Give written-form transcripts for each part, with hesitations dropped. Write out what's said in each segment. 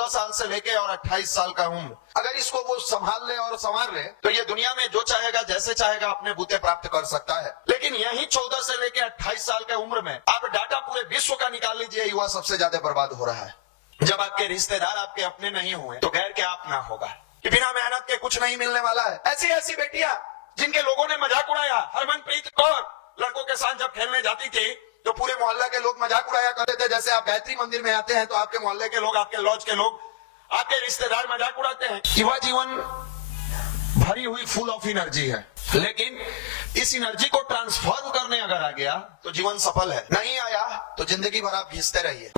14 साल से लेके और 28 साल का उम्र, अगर इसको वो संभाल ले और संवार ले तो ये दुनिया में जो चाहेगा जैसे चाहेगा अपने बूते प्राप्त कर सकता है। लेकिन यही 14 से लेके 28 साल के उम्र में आप डाटा पूरे विश्व का निकाल लीजिए, युवा सबसे ज्यादा बर्बाद हो रहा है। जब आपके रिश्तेदार आपके अपने नहीं हुए तो गैर के आप ना होगा कि बिना मेहनत के कुछ नहीं मिलने वाला है। ऐसी ऐसी बेटियां जिनके लोगों ने मजाक उड़ाया, हरमनप्रीत कौर लड़कों के साथ जब खेलने जाती थी तो पूरे मोहल्ला के लोग मजाक उड़ाया करते थे। जैसे आप गायत्री मंदिर में आते हैं तो आपके मोहल्ले के लोग, आपके लॉज के लोग, आपके रिश्तेदार मजाक उड़ाते हैं। युवा जीवन भरी हुई फुल ऑफ एनर्जी है, लेकिन इस एनर्जी को ट्रांसफॉर्म करने अगर आ गया तो जीवन सफल है। नहीं आया तो जिंदगी भर आप घिसते रहिए।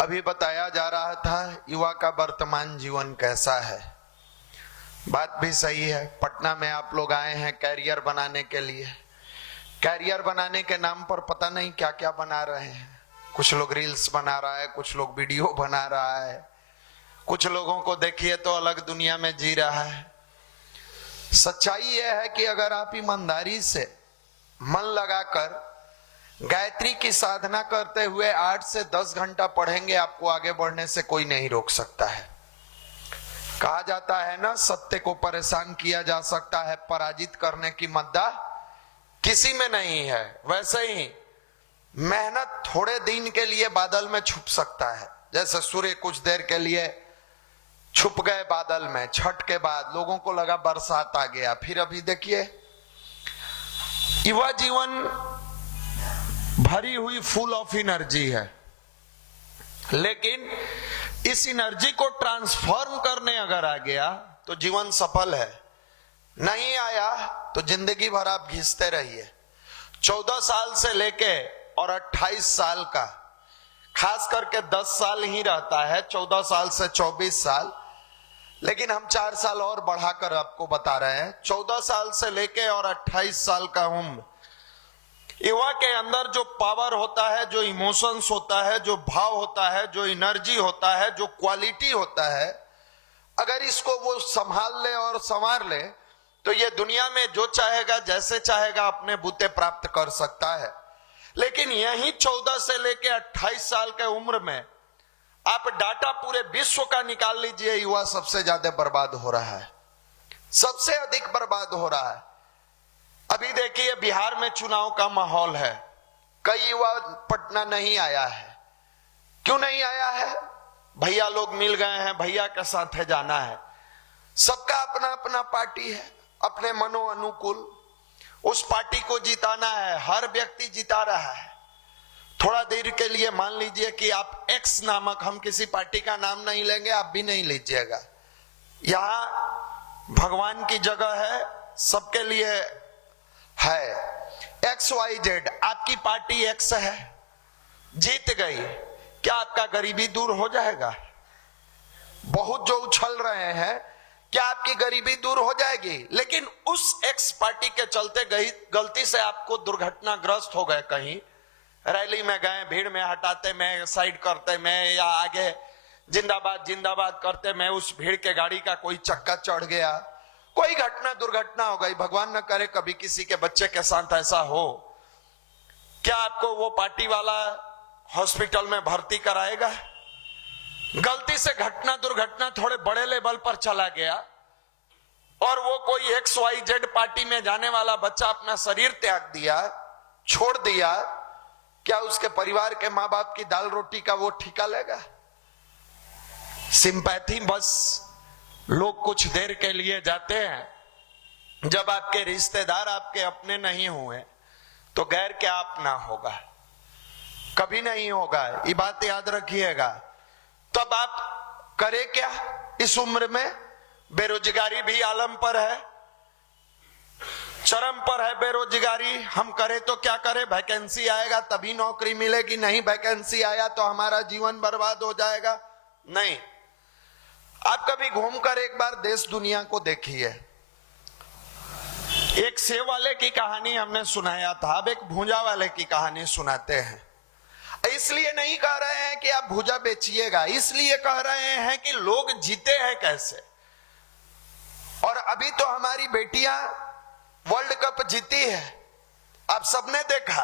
अभी बताया जा रहा था युवा का वर्तमान जीवन कैसा है। बात भी सही है। पटना में आप लोग आए हैं कैरियर बनाने के लिए। कैरियर बनाने के नाम पर पता नहीं क्या क्या बना रहे हैं। कुछ लोग रील्स बना रहा है, कुछ लोग वीडियो बना रहा है, कुछ लोगों को देखिए तो अलग दुनिया में जी रहा है। सच्चाई यह है कि अगर आप ईमानदारी से मन लगाकर गायत्री की साधना करते हुए 8 से 10 घंटा पढ़ेंगे, आपको आगे बढ़ने से कोई नहीं रोक सकता है। कहा जाता है ना, सत्य को परेशान किया जा सकता है, पराजित करने की मद्दा किसी में नहीं है। वैसे ही मेहनत थोड़े दिन के लिए बादल में छुप सकता है। जैसे सूर्य कुछ देर के लिए छुप गए बादल में, छठ के बाद लोगों को लगा बरसात आ गया, फिर अभी देखिए। युवा जीवन भरी हुई फुल ऑफ एनर्जी है, लेकिन इस एनर्जी को ट्रांसफॉर्म करने अगर आ गया तो जीवन सफल है। नहीं आया तो जिंदगी भर आप घिसते रहिए। 14 साल से लेके और 28 साल का, खास करके 10 साल ही रहता है, 14 साल से 24 साल, लेकिन हम 4 साल और बढ़ाकर आपको बता रहे हैं। 14 साल से लेके और 28 साल का उम्र, युवा के अंदर जो पावर होता है, जो इमोशंस होता है, जो भाव होता है, जो एनर्जी होता है, जो क्वालिटी होता है, अगर इसको वो संभाल ले और संवार ले तो ये दुनिया में जो चाहेगा जैसे चाहेगा अपने बूते प्राप्त कर सकता है। लेकिन यही 14 से लेके 28 साल के उम्र में आप डाटा पूरे विश्व का निकाल लीजिए, युवा सबसे ज्यादा बर्बाद हो रहा है, सबसे अधिक बर्बाद हो रहा है। अभी देखिए बिहार में चुनाव का माहौल है, कई युवा पटना नहीं आया है। क्यों नहीं आया है? भैया लोग मिल गए हैं, भैया के साथ है जाना है। सबका अपना अपना पार्टी है, अपने मनो अनुकूल उस पार्टी को जिताना है। हर व्यक्ति जिता रहा है। थोड़ा देर के लिए मान लीजिए कि आप एक्स नामक, हम किसी पार्टी का नाम नहीं लेंगे, आप भी नहीं लीजिएगा, यहां भगवान की जगह है, सबके लिए है। XYZ आपकी पार्टी एक्स है, जीत गई, क्या आपका गरीबी दूर हो जाएगा? बहुत जो उछल रहे हैं, क्या आपकी गरीबी दूर हो जाएगी? लेकिन उस एक्स पार्टी के चलते गलती से आपको दुर्घटनाग्रस्त हो गए, कहीं रैली में गए, भीड़ में हटाते में, साइड करते में, या आगे जिंदाबाद जिंदाबाद करते में उस भीड़ के गाड़ी का कोई चक्का चढ़ गया, कोई घटना दुर्घटना हो गई, भगवान न करे कभी किसी के बच्चे के साथ ऐसा हो, क्या आपको वो पार्टी वाला हॉस्पिटल में भर्ती कराएगा? गलती से घटना दुर्घटना थोड़े बड़े लेवल पर चला गया और वो कोई XYZ पार्टी में जाने वाला बच्चा अपना शरीर त्याग दिया, छोड़ दिया, क्या उसके परिवार के माँ बाप की दाल रोटी का वो ठिका लेगा? सिंपैथी बस लोग कुछ देर के लिए जाते हैं। जब आपके रिश्तेदार आपके अपने नहीं हुए तो गैर क्या अपना होगा? कभी नहीं होगा, ये बात याद रखिएगा। तब आप करें क्या इस उम्र में? बेरोजगारी भी आलम पर है, चरम पर है बेरोजगारी। हम करें तो क्या करें? वैकेंसी आएगा तभी नौकरी मिलेगी, नहीं वैकेंसी आया तो हमारा जीवन बर्बाद हो जाएगा। नहीं, आप कभी घूमकर एक बार देश दुनिया को देखिए। एक सेव वाले की कहानी हमने सुनाया था, अब एक भूजा वाले की कहानी सुनाते हैं। इसलिए नहीं कह रहे हैं कि आप भूजा बेचिएगा, इसलिए कह रहे हैं कि लोग जीते हैं कैसे। और अभी तो हमारी बेटियां वर्ल्ड कप जीती है, आप सबने देखा,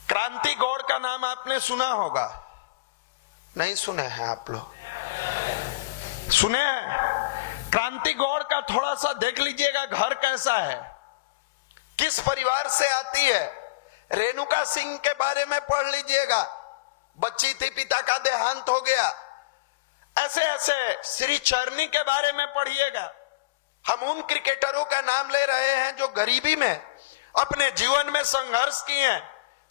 क्रांति गौड़ का नाम आपने सुना होगा, नहीं सुने हैं आप लोग? सुने हैं? क्रांति गौड़ का थोड़ा सा देख लीजिएगा घर कैसा है, किस परिवार से आती है। रेणुका सिंह के बारे में पढ़ लीजिएगा, बच्ची थी, पिता का देहांत हो गया। ऐसे ऐसे श्री चरनी के बारे में पढ़िएगा। हम उन क्रिकेटरों का नाम ले रहे हैं जो गरीबी में अपने जीवन में संघर्ष किए हैं,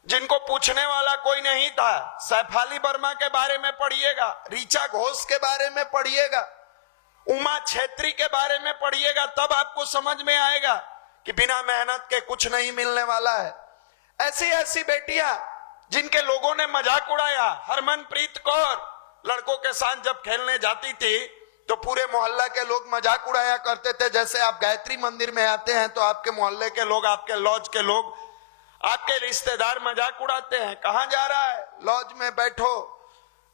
जिनको पूछने वाला कोई नहीं था। सैफाली वर्मा के बारे में पढ़िएगा, ऋचा घोष के बारे में पढ़िएगा, उमा छेत्री के बारे में पढ़िएगा, तब आपको समझ में आएगा कि बिना मेहनत के कुछ नहीं मिलने वाला है। ऐसी ऐसी बेटियां जिनके लोगों ने मजाक उड़ाया। हरमनप्रीत कौर लड़कों के साथ जब खेलने जाती थी तो पूरे मोहल्ला के लोग मजाक उड़ाया करते थे। जैसे आप गायत्री मंदिर में आते हैं तो आपके मोहल्ले के लोग, आपके लॉज के लोग, आपके रिश्तेदार मजाक उड़ाते हैं, कहां जा रहा है, लॉज में बैठो,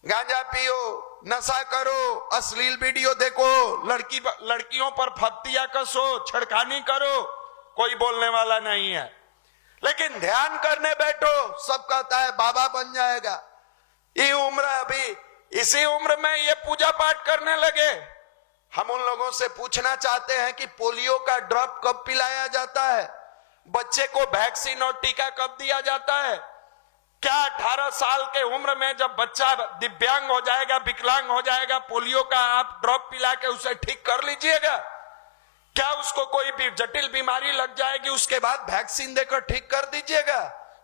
गांजा पियो, नशा करो, अश्लील वीडियो देखो, लड़कियों पर फप्तियां कसो, छेड़खानी करो, कोई बोलने वाला नहीं है। लेकिन ध्यान करने बैठो, सब कहता है बाबा बन जाएगा। ये उम्र, अभी इसी उम्र में ये पूजा पाठ करने लगे। हम उन लोगों से पूछना चाहते हैं कि पोलियो का ड्रॉप कब पिलाया जाता है, बच्चे को वैक्सीन और टीका कब दिया जाता है? क्या 18 साल के उम्र में जब बच्चा दिव्यांग हो जाएगा, विकलांग हो जाएगा, पोलियो का आप ड्रॉप पिला के उसे ठीक कर लीजिएगा? क्या उसको कोई भी जटिल बीमारी लग जाएगी उसके बाद वैक्सीन देकर ठीक कर दीजिएगा?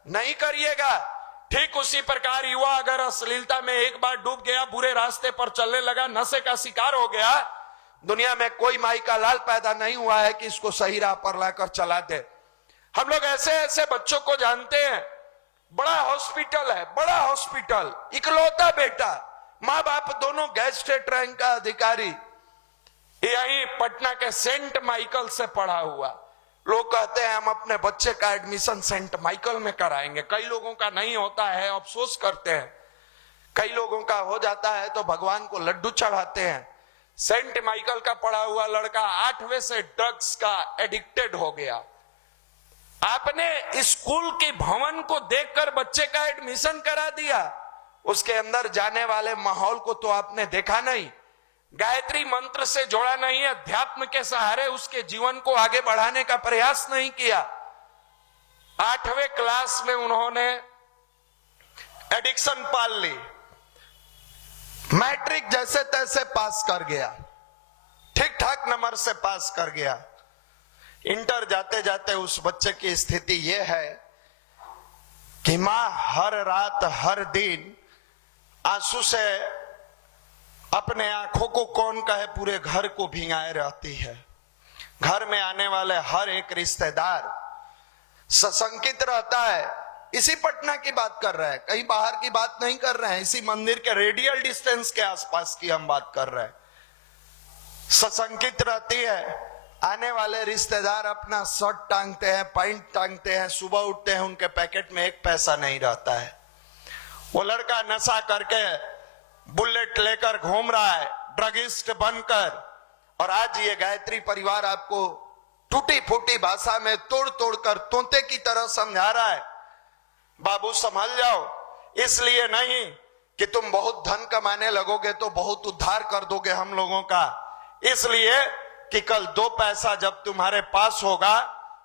नहीं करिएगा। ठीक उसी प्रकार युवा अगर अश्लीलता में एक बार डूब गया, बुरे रास्ते पर चलने लगा, नशे का शिकार हो गया, दुनिया में कोई माई का लाल पैदा नहीं हुआ है कि इसको सही राह पर लाकर चला दे। हम लोग ऐसे ऐसे बच्चों को जानते हैं। बड़ा हॉस्पिटल है, बड़ा हॉस्पिटल, इकलौता बेटा, माँ बाप दोनों गैजेटेड रैंक का अधिकारी, यही पटना के सेंट माइकल से पढ़ा हुआ। लोग कहते हैं हम अपने बच्चे का एडमिशन सेंट माइकल में कराएंगे। कई लोगों का नहीं होता है, अफसोस करते हैं। कई लोगों का हो जाता है तो भगवान को लड्डू चढ़ाते हैं। सेंट माइकल का पढ़ा हुआ लड़का 8वें से ड्रग्स का एडिक्टेड हो गया। आपने स्कूल के भवन को देखकर बच्चे का एडमिशन करा दिया, उसके अंदर जाने वाले माहौल को तो आपने देखा नहीं, गायत्री मंत्र से जोड़ा नहीं, अध्यात्म के सहारे उसके जीवन को आगे बढ़ाने का प्रयास नहीं किया। 8वें क्लास में उन्होंने एडिक्शन पाल ली, मैट्रिक जैसे तैसे पास कर गया, ठीक ठाक नंबर से पास कर गया। इंटर जाते जाते उस बच्चे की स्थिति यह है कि मां हर रात हर दिन आंसू से अपने आंखों को कौन कहे पूरे घर को भिंगाए रहती है। घर में आने वाले हर एक रिश्तेदार सशंकित रहता है। इसी पटना की बात कर रहे हैं, कहीं बाहर की बात नहीं कर रहे हैं, इसी मंदिर के रेडियल डिस्टेंस के आसपास की हम बात कर रहे हैं। सशंकित रहती है। आने वाले रिश्तेदार अपना शर्ट टांगते हैं, पैंट टांगते हैं, सुबह उठते हैं, उनके पैकेट में 1 पैसा नहीं रहता है। वो लड़का नशा करके बुलेट लेकर घूम रहा है, ड्रगिस्ट बनकर। और आज ये गायत्री परिवार आपको टूटी फूटी भाषा में तोड़ तोड़ कर तोते की तरह समझा रहा है, बाबू संभल जाओ। इसलिए नहीं कि तुम बहुत धन कमाने लगोगे तो बहुत उद्धार कर दोगे हम लोगों का, इसलिए कि कल 2 पैसा जब तुम्हारे पास होगा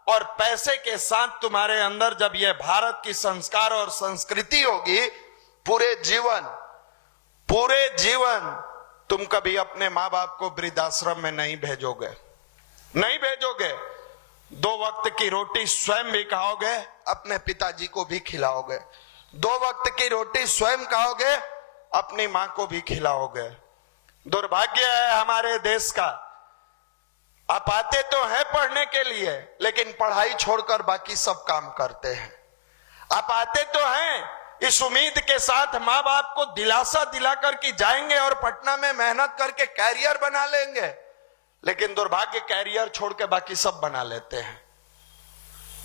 और पैसे के साथ तुम्हारे अंदर जब ये भारत की संस्कार और संस्कृति होगी, पूरे जीवन तुम कभी अपने माँ बाप को वृद्धाश्रम में नहीं भेजोगे, नहीं भेजोगे। 2 वक्त की रोटी स्वयं भी खाओगे, अपने पिताजी को भी खिलाओगे। 2 वक्त की रोटी स्वयं खाओगे, अपनी माँ को भी खिलाओगे। दुर्भाग्य है हमारे देश का, आप आते तो हैं पढ़ने के लिए, लेकिन पढ़ाई छोड़कर बाकी सब काम करते हैं। आप आते तो हैं इस उम्मीद के साथ माँ बाप को दिलासा दिलाकर कि जाएंगे और पटना में मेहनत करके कैरियर बना लेंगे, लेकिन दुर्भाग्य कैरियर छोड़ के बाकी सब बना लेते हैं।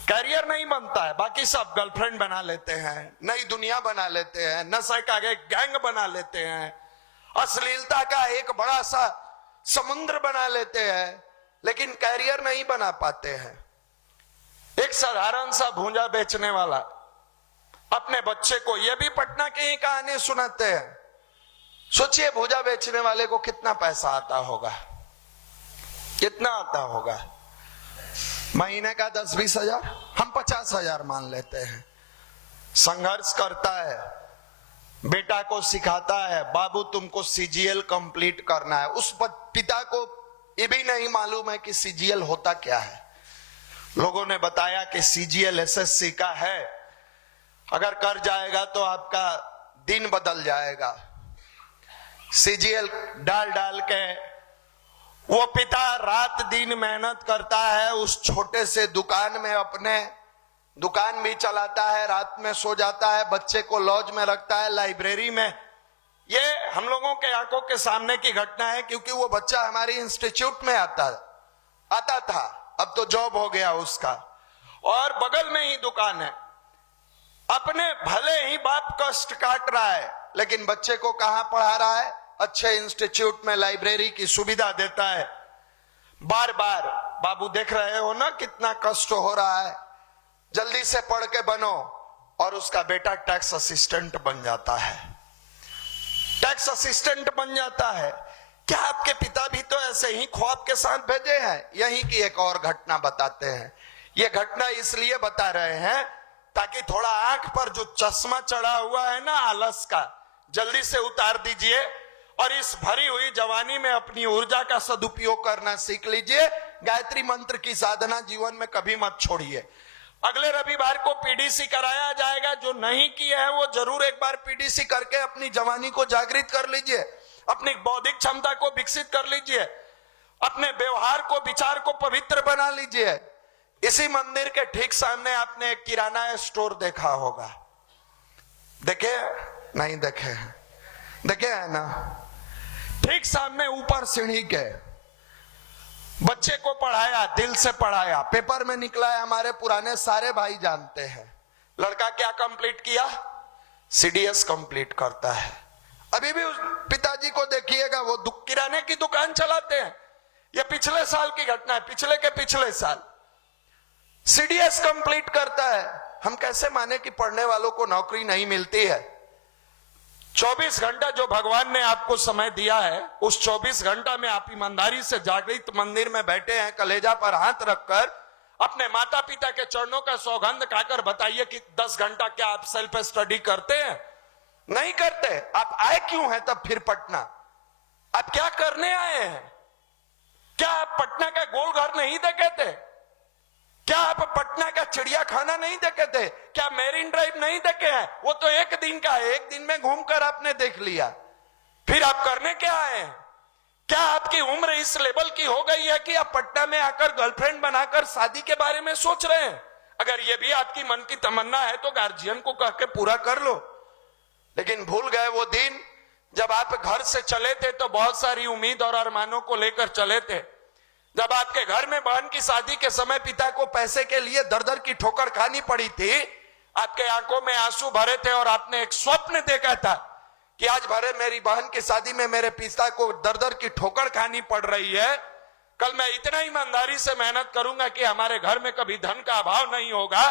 कैरियर नहीं बनता है, बाकी सब गर्लफ्रेंड बना लेते हैं, नई दुनिया बना लेते हैं, नशे का एक गैंग बना लेते हैं, अश्लीलता का एक बड़ा सा समुद्र बना लेते हैं, लेकिन कैरियर नहीं बना पाते हैं। एक साधारण सा भूंजा बेचने वाला अपने बच्चे को, यह भी पटना की ही कहानी सुनाते हैं। सोचिए भूंजा बेचने वाले को कितना पैसा आता होगा, कितना आता होगा? महीने का 10-20 हजार, हम 50 हजार मान लेते हैं। संघर्ष करता है, बेटा को सिखाता है, बाबू तुमको सीजीएल कंप्लीट करना है। उस पिता को ये भी नहीं मालूम है कि सीजीएल होता क्या है। लोगों ने बताया कि सीजीएल एसएससी का है, अगर कर जाएगा तो आपका दिन बदल जाएगा। सीजीएल डाल डाल के वो पिता रात दिन मेहनत करता है, उस छोटे से दुकान में अपने दुकान भी चलाता है, रात में सो जाता है, बच्चे को लॉज में रखता है, लाइब्रेरी में। ये हम लोगों के आंखों के सामने की घटना है, क्योंकि वो बच्चा हमारी इंस्टीट्यूट में आता था, अब तो जॉब हो गया उसका, और बगल में ही दुकान है। अपने भले ही बाप कष्ट काट रहा है, लेकिन बच्चे को कहां पढ़ा रहा है? अच्छे इंस्टीट्यूट में लाइब्रेरी की सुविधा देता है। बार बार बाबू देख रहे हो ना कितना कष्ट हो रहा है, जल्दी से पढ़ के बनो। और उसका बेटा टैक्स असिस्टेंट बन जाता है, टैक्स असिस्टेंट बन जाता है। क्या आपके पिता भी तो ऐसे ही ख्वाब के साथ भेजे हैं? यही की एक और घटना बताते हैं। ये घटना इसलिए बता रहे हैं ताकि थोड़ा आंख पर जो चश्मा चढ़ा हुआ है ना आलस का, जल्दी से उतार दीजिए और इस भरी हुई जवानी में अपनी ऊर्जा का सदुपयोग करना सीख लीजिए। गायत्री मंत्र की साधना जीवन में कभी मत छोड़िए। अगले रविवार को पीडीसी कराया जाएगा, जो नहीं किए हैं वो जरूर एक बार पीडीसी करके अपनी जवानी को जागृत कर लीजिए, अपनी बौद्धिक क्षमता को विकसित कर लीजिए, अपने व्यवहार को, विचार को पवित्र बना लीजिए। इसी मंदिर के ठीक सामने आपने एक किराना स्टोर देखा होगा, देखे नहीं देखे? देखे है ना? ठीक सामने ऊपर सीढ़ी के बच्चे को पढ़ाया, दिल से पढ़ाया, पेपर में निकला है, हमारे पुराने सारे भाई जानते हैं। लड़का क्या कंप्लीट किया? सीडीएस कंप्लीट करता है। अभी भी उस पिताजी को देखिएगा, वो किराने की दुकान चलाते हैं। ये पिछले साल की घटना है, पिछले के पिछले साल सीडीएस कंप्लीट करता है। हम कैसे माने कि पढ़ने वालों को नौकरी नहीं मिलती है? 24 घंटा जो भगवान ने आपको समय दिया है, उस 24 घंटा में आप ईमानदारी से जागृत मंदिर में बैठे हैं, कलेजा पर हाथ रखकर अपने माता पिता के चरणों का सौगंध खाकर बताइए कि 10 घंटा क्या आप सेल्फ स्टडी करते हैं? नहीं करते। आप आए क्यों हैं तब फिर पटना? आप क्या करने आए हैं? क्या आप पटना का गोलघर नहीं देखे थे? क्या आप पटना का चिड़िया खाना नहीं देखे थे? क्या मेरीन ड्राइव नहीं देखे हैं? वो तो एक दिन का है, एक दिन में घूमकर आपने देख लिया। फिर आप करने क्या आए हैं? क्या आपकी उम्र इस लेवल की हो गई है कि आप पटना में आकर गर्लफ्रेंड बनाकर शादी के बारे में सोच रहे हैं? अगर ये भी आपकी मन की तमन्ना है तो गार्जियन को कह के पूरा कर लो। लेकिन भूल गए वो दिन जब आप घर से चले थे तो बहुत सारी उम्मीद और अरमानों को लेकर चले थे। जब आपके घर में बहन की शादी के समय पिता को पैसे के लिए दर दर की ठोकर खानी पड़ी थी, आपके आंखों में आंसू भरे थे और आपने एक स्वप्न देखा था कि आज भरे मेरी बहन की शादी में मेरे पिता को दर दर की ठोकर खानी पड़ रही है, कल मैं इतना ईमानदारी से मेहनत करूंगा कि हमारे घर में कभी धन का अभाव नहीं होगा।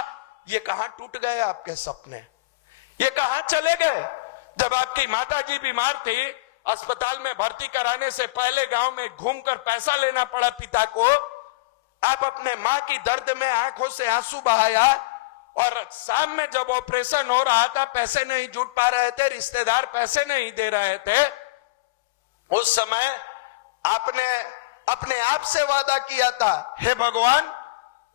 ये कहां टूट गए आपके सपने? ये कहां चले गए? जब आपकी माताजी बीमार थी, अस्पताल में भर्ती कराने से पहले गांव में घूमकर पैसा लेना पड़ा पिता को, आप अपने मां की दर्द में आंखों से आंसू बहाया, और शाम में जब ऑपरेशन हो रहा था पैसे नहीं जुट पा रहे थे, रिश्तेदार पैसे नहीं दे रहे थे, उस समय आपने अपने आप से वादा किया था, हे भगवान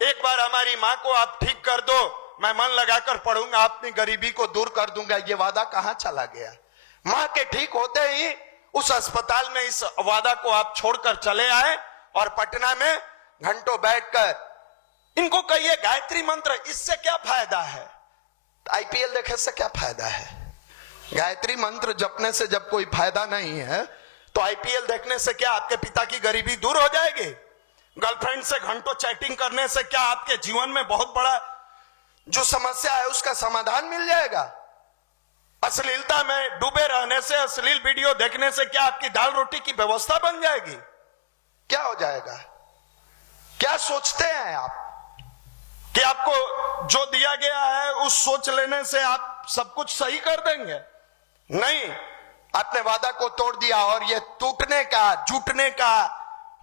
एक बार हमारी मां को आप ठीक कर दो, मैं मन लगाकर पढ़ूंगा, अपनी गरीबी को दूर कर दूंगा। ये वादा कहां चला गया? मां के ठीक होते ही उस अस्पताल में इस वादा को आप छोड़कर चले आए और पटना में घंटों बैठकर इनको कहिए गायत्री मंत्र, इससे क्या फायदा है? आईपीएल देखने से क्या फायदा है? गायत्री मंत्र जपने से जब कोई फायदा नहीं है तो आईपीएल देखने से क्या आपके पिता की गरीबी दूर हो जाएगी? गर्लफ्रेंड से घंटों चैटिंग करने से क्या आपके जीवन में बहुत बड़ा जो समस्या है उसका समाधान मिल जाएगा? अश्लीलता में डूबे रहने से, अश्लील वीडियो देखने से क्या आपकी दाल रोटी की व्यवस्था बन जाएगी? क्या हो जाएगा? क्या सोचते हैं आप? कि आपको जो दिया गया है उस सोच लेने से आप सब कुछ सही कर देंगे? नहीं, आपने वादा को तोड़ दिया और ये टूटने का, जुटने का,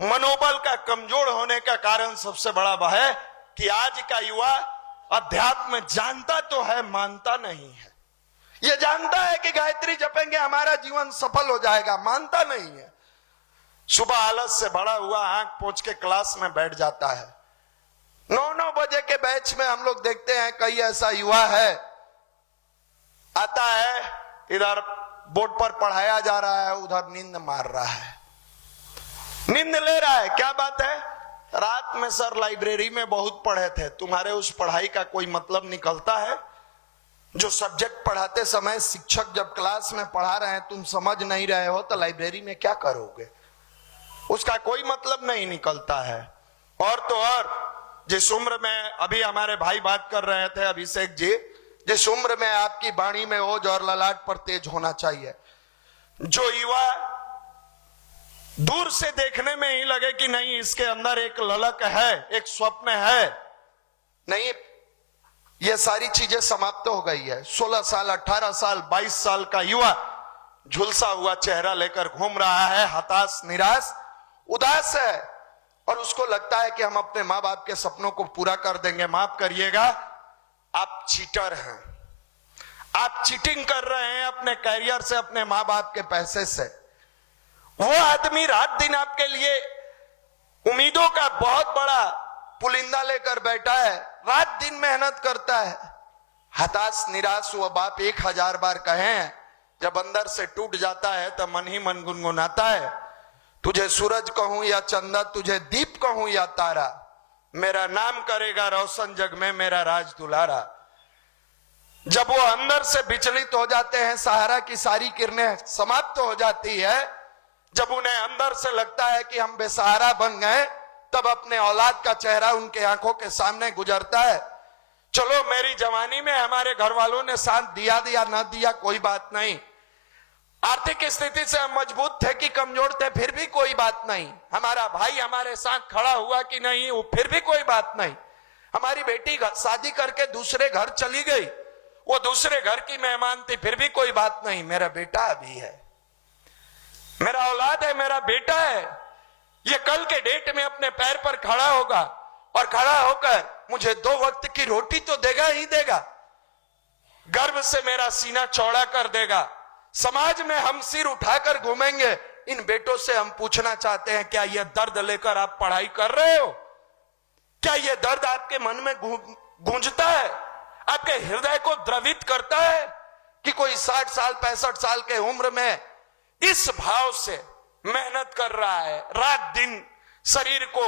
मनोबल का कमजोर होने का कारण सबसे बड़ा वह है कि आज का युवा अध्यात्म जानता तो है, मानता नहीं है। ये जानता है कि गायत्री जपेंगे हमारा जीवन सफल हो जाएगा, मानता नहीं है। सुबह आलस से बड़ा हुआ आंख पोंछ के क्लास में बैठ जाता है। 9-9 बजे के बैच में हम लोग देखते हैं कई ऐसा युवा है, आता है, इधर बोर्ड पर पढ़ाया जा रहा है, उधर नींद मार रहा है, नींद ले रहा है। क्या बात है? रात में सर लाइब्रेरी में बहुत पढ़े थे, तुम्हारे उस पढ़ाई का कोई मतलब निकलता है? जो सब्जेक्ट पढ़ाते समय शिक्षक जब क्लास में पढ़ा रहे हैं तुम समझ नहीं रहे हो तो लाइब्रेरी में क्या करोगे? उसका कोई मतलब नहीं निकलता है। और तो और जिस उम्र में अभी हमारे भाई बात कर रहे थे अभिषेक जी, जिस उम्र में आपकी वाणी में ओज और ललाट पर तेज होना चाहिए, जो युवा दूर से देखने में ही लगे कि नहीं इसके अंदर एक ललक है, एक स्वप्न है, नहीं, ये सारी चीजें समाप्त हो गई है। 16 साल, 18 साल, 22 साल का युवा झुलसा हुआ चेहरा लेकर घूम रहा है, हताश, निराश, उदास है, और उसको लगता है कि हम अपने माँ बाप के सपनों को पूरा कर देंगे। माफ करिएगा, आप चीटर हैं, आप चीटिंग कर रहे हैं अपने कैरियर से, अपने माँ बाप के पैसे से। वो आदमी रात दिन आपके लिए उम्मीदों का बहुत बड़ा पुलिंदा लेकर बैठा है, रात दिन मेहनत करता है, हताश निराश हुआ बाप 1000 बार कहें, जब अंदर से टूट जाता है तो मन ही मन गुनगुनाता है, तुझे सूरज कहूं या चंदा, तुझे दीप कहूं या तारा, मेरा नाम करेगा रोशन जग में मेरा राज दुलारा। जब वो अंदर से विचलित हो जाते हैं, सहारा की सारी किरणें समाप्त हो जाती है, जब उन्हें अंदर से लगता है कि हम बेसहारा बन गए, तब अपने औलाद का चेहरा उनके आंखों के सामने गुजरता है। चलो मेरी जवानी में हमारे घर वालों ने साथ दिया न दिया कोई बात नहीं, आर्थिक स्थिति से हम मजबूत थे कि कमजोर थे फिर भी कोई बात नहीं, हमारा भाई हमारे साथ खड़ा हुआ कि नहीं वो फिर भी कोई बात नहीं, हमारी बेटी शादी करके दूसरे घर चली गई, वो दूसरे घर की मेहमान थी फिर भी कोई बात नहीं, मेरा बेटा अभी है, मेरा औलाद है, मेरा बेटा है, ये कल के डेट में अपने पैर पर खड़ा होगा और खड़ा होकर मुझे 2 वक्त की रोटी तो देगा ही देगा, गर्व से मेरा सीना चौड़ा कर देगा, समाज में हम सिर उठाकर घूमेंगे। इन बेटों से हम पूछना चाहते हैं, क्या यह दर्द लेकर आप पढ़ाई कर रहे हो? क्या यह दर्द आपके मन में गूंजता है, आपके हृदय को द्रवित करता है कि कोई 60 साल 65 साल के उम्र में इस भाव से मेहनत कर रहा है रात दिन शरीर को,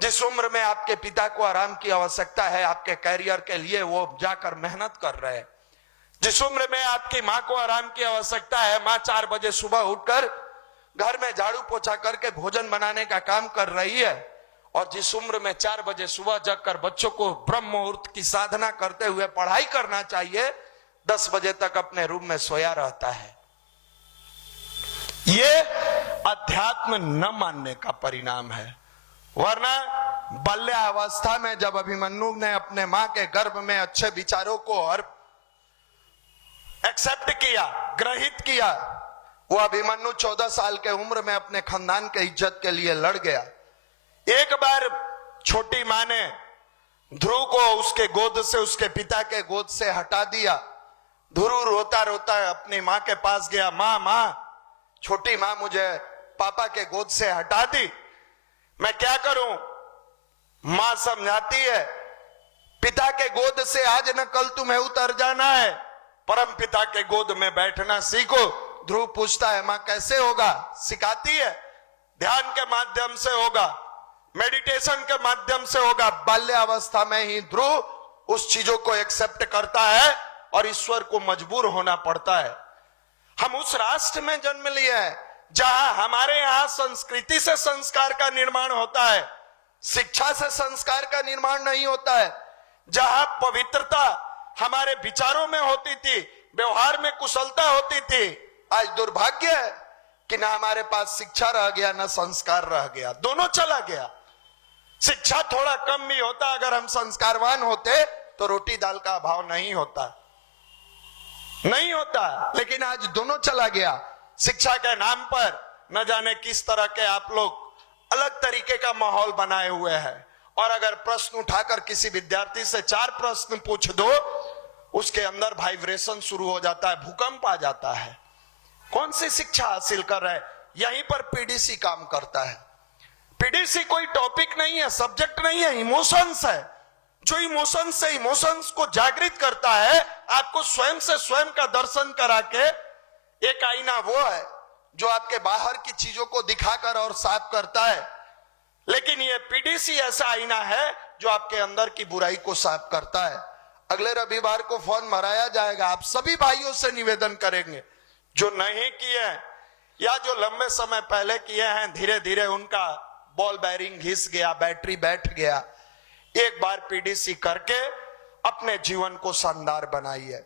जिस उम्र में आपके पिता को आराम की आवश्यकता है, आपके कैरियर के लिए वो जाकर मेहनत कर रहे हैं, जिस उम्र में आपकी माँ को आराम की आवश्यकता है, माँ 4 बजे सुबह उठकर घर में झाड़ू पोछा करके भोजन बनाने का काम कर रही है, और जिस उम्र में 4 बजे सुबह जगकर बच्चों को ब्रह्म मुहूर्त की साधना करते हुए पढ़ाई करना चाहिए, 10 बजे तक अपने रूम में सोया रहता है। ये अध्यात्म न मानने का परिणाम है। वरना बाल्यावस्था में जब अभिमन्यु ने अपने मां के गर्भ में अच्छे विचारों को और एक्सेप्ट किया, ग्रहित किया, वो अभिमन्यु 14 साल के उम्र में अपने खानदान के इज्जत के लिए लड़ गया। एक बार छोटी मां ने ध्रुव को उसके गोद से, उसके पिता के गोद से हटा दिया। ध्रुव रोता रोता अपनी मां के पास गया, मां छोटी मां मुझे पापा के गोद से हटा दी, मैं क्या करूं? मां समझाती है, पिता के गोद से आज न कल तुम्हें उतर जाना है, परम पिता के गोद में बैठना सीखो। ध्रुव पूछता है, मां कैसे होगा? सिखाती है, ध्यान के माध्यम से होगा, मेडिटेशन के माध्यम से होगा। बाल्यावस्था में ही ध्रुव उस चीजों को एक्सेप्ट करता है और ईश्वर को मजबूर होना पड़ता है। हम उस राष्ट्र में जन्म लिए हैं जहां हमारे यहां संस्कृति से संस्कार का निर्माण होता है, शिक्षा से संस्कार का निर्माण नहीं होता है। जहां पवित्रता हमारे विचारों में होती थी, व्यवहार में कुशलता होती थी। आज दुर्भाग्य है कि ना हमारे पास शिक्षा रह गया, ना संस्कार रह गया, दोनों चला गया। शिक्षा थोड़ा कम भी होता, अगर हम संस्कारवान होते तो रोटी दाल का अभाव नहीं होता, नहीं होता। लेकिन आज दोनों चला गया। शिक्षा के नाम पर न जाने किस तरह के आप लोग अलग तरीके का माहौल बनाए हुए हैं। और अगर प्रश्न उठाकर किसी विद्यार्थी से 4 प्रश्न पूछ दो, उसके अंदर वाइब्रेशन शुरू हो जाता है, भूकंप आ जाता है। कौन सी शिक्षा हासिल कर रहे हैं? यहीं पर पीडीसी काम करता है। पीडीसी कोई टॉपिक नहीं है, सब्जेक्ट नहीं है, इमोशंस है। जो इमोशंस से इमोशंस को जागृत करता है, आपको स्वयं से स्वयं का दर्शन करा के, एक आईना वो है जो आपके बाहर की चीजों को दिखाकर और साफ करता है। लेकिन ये पीडीसी ऐसा आईना है जो आपके अंदर की बुराई को साफ करता है। अगले रविवार को फॉर्म भराया जाएगा। आप सभी भाइयों से निवेदन करेंगे, जो नहीं किए या जो लंबे समय पहले किए हैं, धीरे धीरे उनका बॉल बेयरिंग घिस गया, बैटरी बैठ गया, एक बार पीडीसी करके अपने जीवन को शानदार बनाइए।